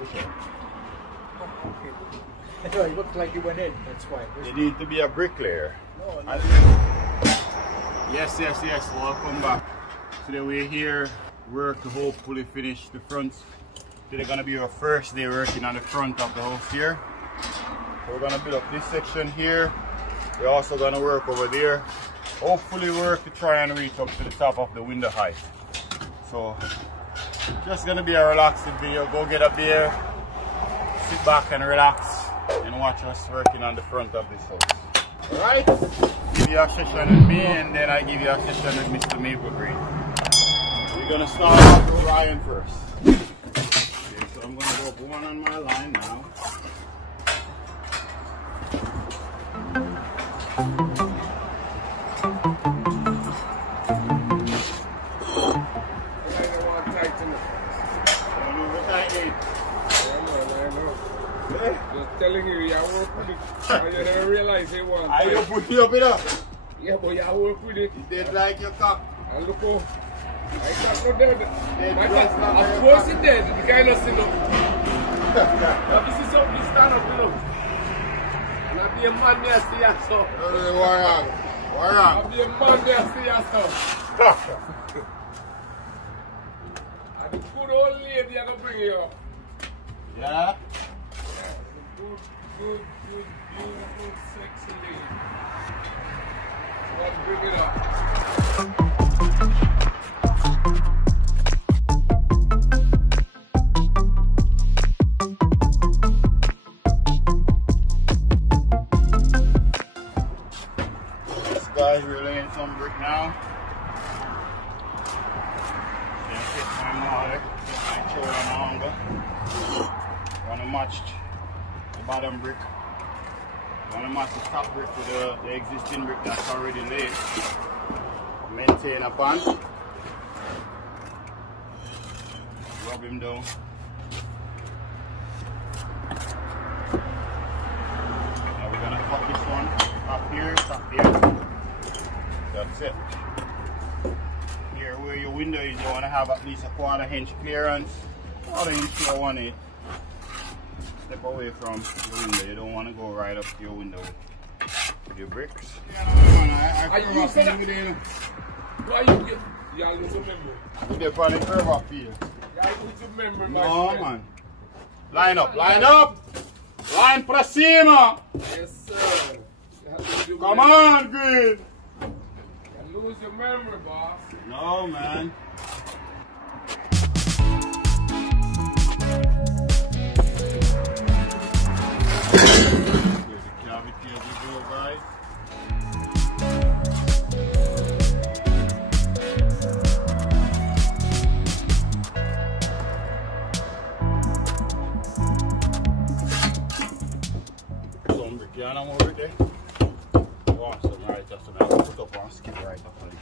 No, it looked like you went in, that's why. You need to be a bricklayer. No, no. Yes, welcome back. Today we're here, work to hopefully finish the front. Today gonna be our first day working on the front of the house here. So we're gonna build up this section here. We're also gonna work over there. Hopefully work to try and reach up to the top of the window height. So, just gonna be a relaxing video. Go get a beer, sit back and relax, and watch us working on the front of this house. Alright? Give you a session with me and then I give you a session with Mr. Maple Green. We're gonna start off with Ryan first. Okay, so I'm gonna go one on my line now. Just telling you, you work with it. And you never realize it once. I you put you up it up. Yeah, but you work with it. You did like your cock. And look how I can't not dead. Of course it dead. The guy not sit up. Now this is something stand up, you know. And I be a man there see us so. Why I be a man there see us so. And the good old lady I gonna bring you up. Yeah? Good, beautiful, sexy lady. Let's bring it up. This guy's laying some brick now. Then get my mortar, get my shoulder longer. Wanna match the bottom brick. Wanna match the top brick with the existing brick that's already laid. Maintain upon. Rub him down. Now we're gonna cut this one up here, top there. That's it. Here where your window is, you wanna have at least a 1/4 inch clearance. 1/4 inch to 1/8. Step away from your window. You don't want to go right up to your window with your bricks. Yeah, I you said that. Why you get? You lose your memory. You get on the curve up here. You lose your memory, my No, friend. man. Line up, line up. Line pra cima. Yes, sir. You have to do Come memory. on, Green. You lose your memory, boss. No, man. Yeah, I'm over there. Awesome, right? That's what I'll put up and skip right up on it.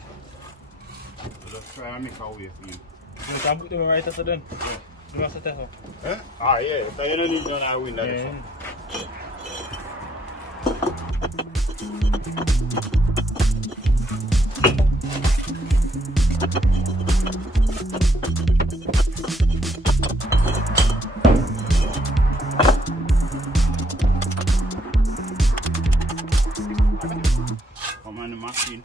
So just try and make a way for you. You can put them right after then. Yeah. You must tell her. Eh? Ah, yeah. So you don't need none of wind at this one. Come on the machine.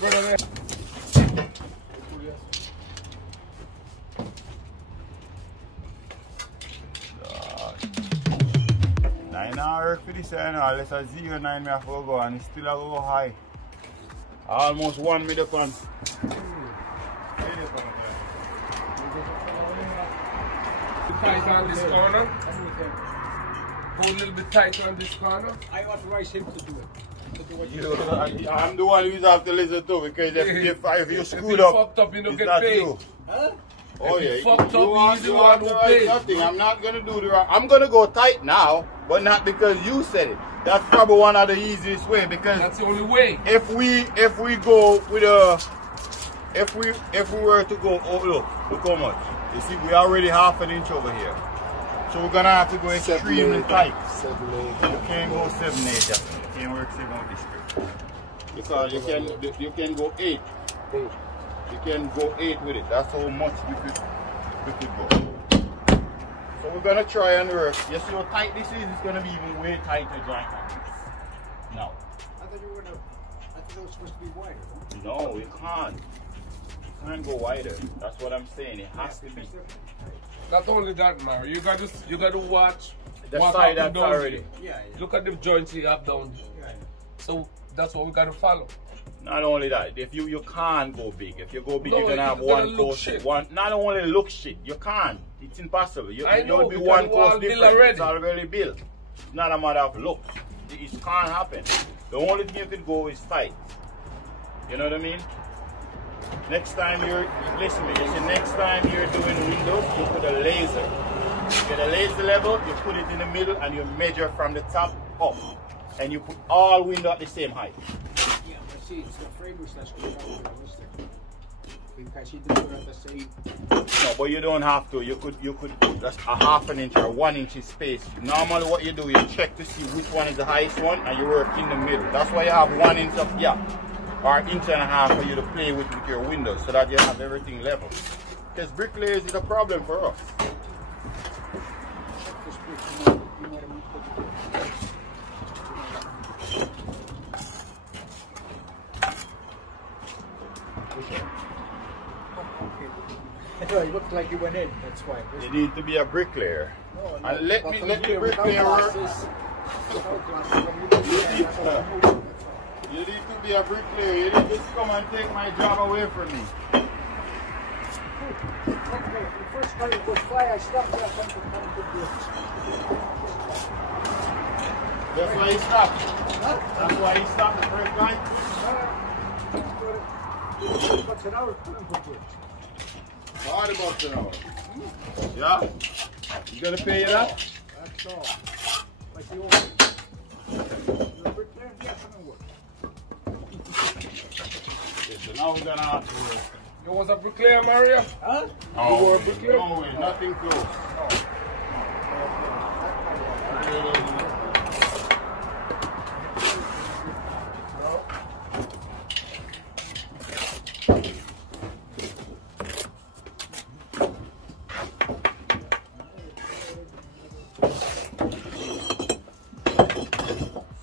brother there. Nine hours for this and all, let's a 0.9 me have to go and it's still a go high. Almost 1 minute on. Tight on this corner. Hold a little bit tighter on this corner. I authorize him to do it. I'm the one who's have to listen to because if you screwed you up, fucked up, you don't it's get not paid. you. Huh? Oh If you yeah, fucked up, he's the one who authorize pays. nothing. I'm not gonna do the wrong. I'm gonna go tight now, but not because you said it. That's probably one of the easiest way because That's the only way. if we go with a if we were to go, oh look how much. You see, we already half an inch over here. So we're gonna have to go extremely tight. 7/8. You can't go 7/8, definitely. You can't work 7 with this grip. Because you can go 8. You can go 8 with it. That's how much we could go. So we're gonna try and work. You see how tight this is? It's gonna be even way tighter joint like this. No. I thought it was supposed to be wider. No, we can't. You can't go wider. That's what I'm saying. It has to be. Not only that, Mario, you gotta watch The what side happened that's down already. here. Look at the joints you have down here. Yeah. So that's what we gotta follow. Not only that, if you can't go big. If you go big, No, you're gonna have it's gonna one look course. shit. Not only look shit, you can't. It's impossible. I know, You'll be because one the wall course built different. already. It's already built. It's not a matter of look. It can't happen. The only thing you can go is tight. You know what I mean? Next time listen to me, you see, next time you're doing windows, you put a laser. You get a laser level, you put it in the middle and you measure from the top up. And you put all window at the same height. Yeah, but see, it's the framers that's going to be realistic. Because he did it at the same. No, but you don't have to. You could that's a half an inch or 1 inch space. Normally what you do is check to see which one is the highest one and you work in the middle. That's why you have 1 inch of gap or 1.5 inches for you to play with your windows so that you have everything level. Because bricklayers is a problem for us. This brick, you might have put it there. Okay. You looked like you went in, that's why. You need to be a bricklayer. No, And let but me without bricklayer work. glasses, without glasses, when you look at it, that's all you know. You need to be a bricklayer. You need to come and take my job away from me. Okay, the first time it was fly, I stopped there from the bricks. That's why he stopped. Huh? That's why he stopped the first time. $20 an hour coming for bricks. $40 an hour. Yeah? You gonna pay you that? That's all. Like the old days. You're a bricklayer? Yeah, come and work. Okay, so now we're gonna have to work. You was a bricklayer, Mario? Huh? Oh, were a bricklayer? no way, nothing close.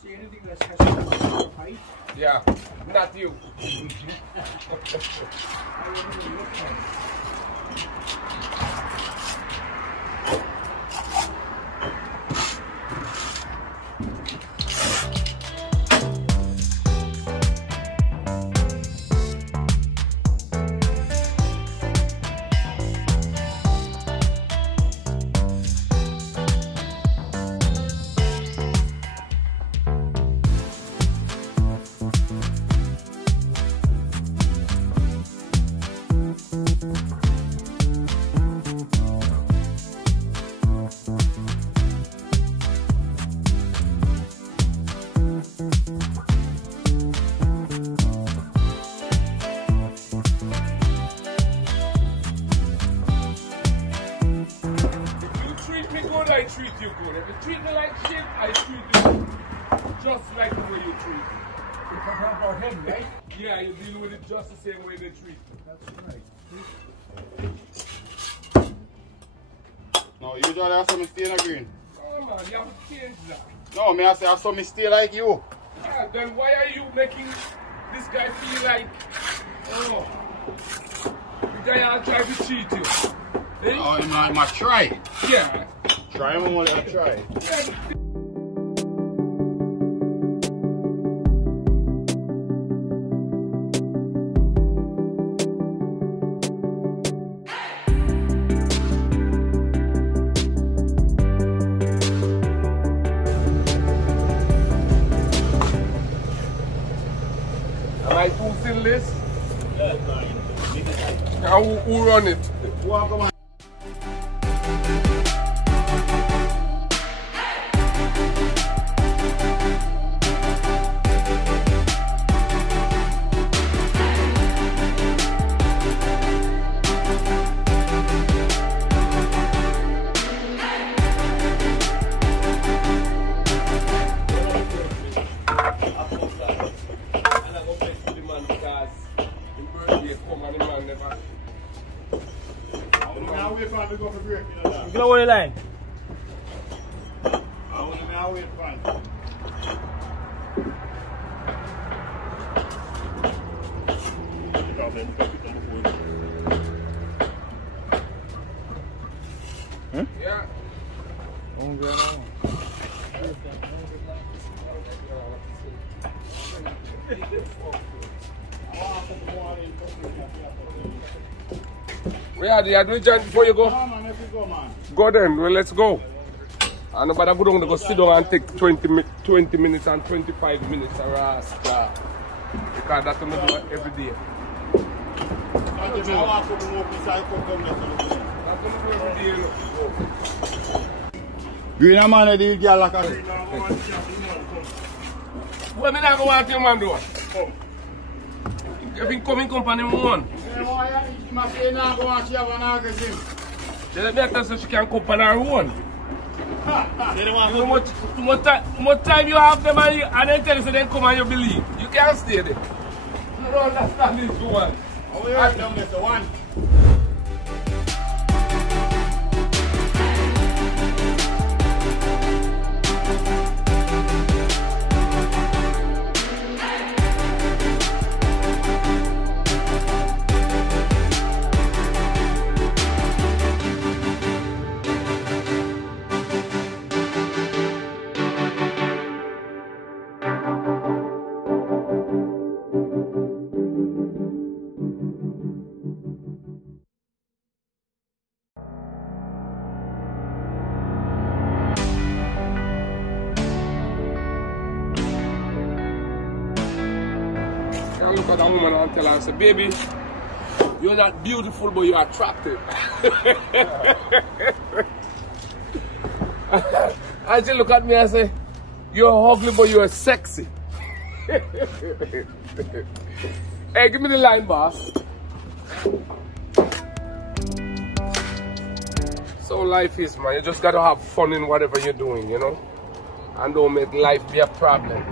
See anything that has to do with your height? Yeah, not you. I wouldn't even look at it. I treat you good. If you treat me like shit, I treat you good. Just like the way you treat me. You're talking about him, right? Yeah, you deal with it just the same way they treat me. That's right. No, usually I have some stay in green. Oh man, you have to change that. No, me I say I have some stay like you. Yeah, then why are you making this guy feel like, oh, the guy I'll try to cheat you. Eh? Oh, I might try. Yeah. Try him while I try. Yeah. Am I too sills? Now who run it? Walk on. You know what you like? I want to now wait fine. Yeah. Where are the admission before you go? Go then, well, let's go. I know, but I'm going to go sit down and take 20 minutes and 25 minutes because that's what I do every day. That's what I do every day. Green man, the girl like a. What me not go want your man do? If you come in company one. She let me tell so she can come on her own. How much time you have them and then tell you so they come and you believe. You can't stay there. You don't understand this woman. Oh, yeah, Mr. One. I look at a woman and tell her, I say, baby, you're not beautiful, but you're attractive. And she look at me and say, you're ugly, but you're sexy. Hey, give me the line, boss. So life is, man. You just got to have fun in whatever you're doing, you know? And don't make life be a problem.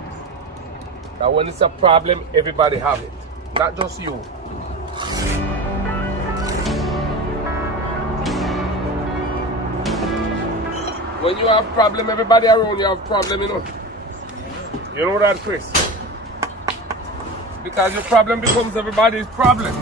That when it's a problem, everybody have it, not just you. When you have problem, everybody around you have problem, you know. You know that, Chris? Because your problem becomes everybody's problem.